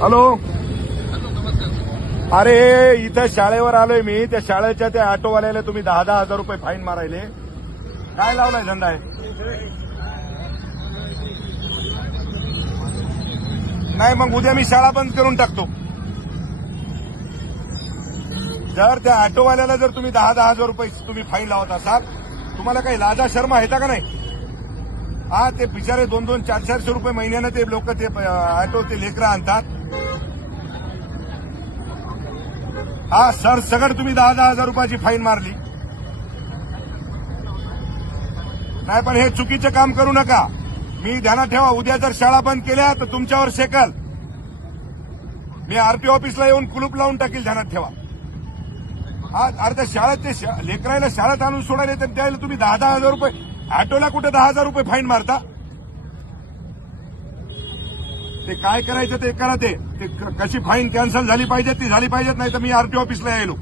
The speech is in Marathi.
हॅलो. अरे इथं शाळेवर आलोय मी. त्या शाळेच्या त्या ऑटोवाल्याला तुम्ही दहा दहा हजार रुपये फाईन मारायले. काय लावलाय धंदा आहे? नाही मग उद्या मी शाळा बंद करून टाकतो. जर त्या ऑटोवाल्याला जर तुम्ही दहा दहा हजार रुपये तुम्ही फाईन लावत असाल तुम्हाला काही लाजा शर्मा येता का नाही? हा ते बिचारे दोन दोन चार चारशे रुपये महिन्यानं ते लोक ते ऑटो ते लेकरं आणतात. हा सर सगळं तुम्ही दहा दहा हजार रुपयाची फाईन मारली. नाही पण हे चुकीचं काम करू नका. मी ध्यानात ठेवा उद्या जर शाळा बंद केल्या तर तुमच्यावर शेकल. मी आरटी ऑफिसला येऊन कुलूप लावून टाकील ध्यानात ठेवा. हा अरे त्या शाळेत ते लेकरायला शाळेत आणून सोडायला तर त्यावेळेला तुम्ही दहा दहा हजार रुपये ऑटोला कुठे दहा हजार रुपये फाईन मारता? ते काय करायचं ते करा ते. कशी फाईन कॅन्सल झाली पाहिजे ती झाली पाहिजेत नाही तर मी आरटीओ ऑफिसला यायलो.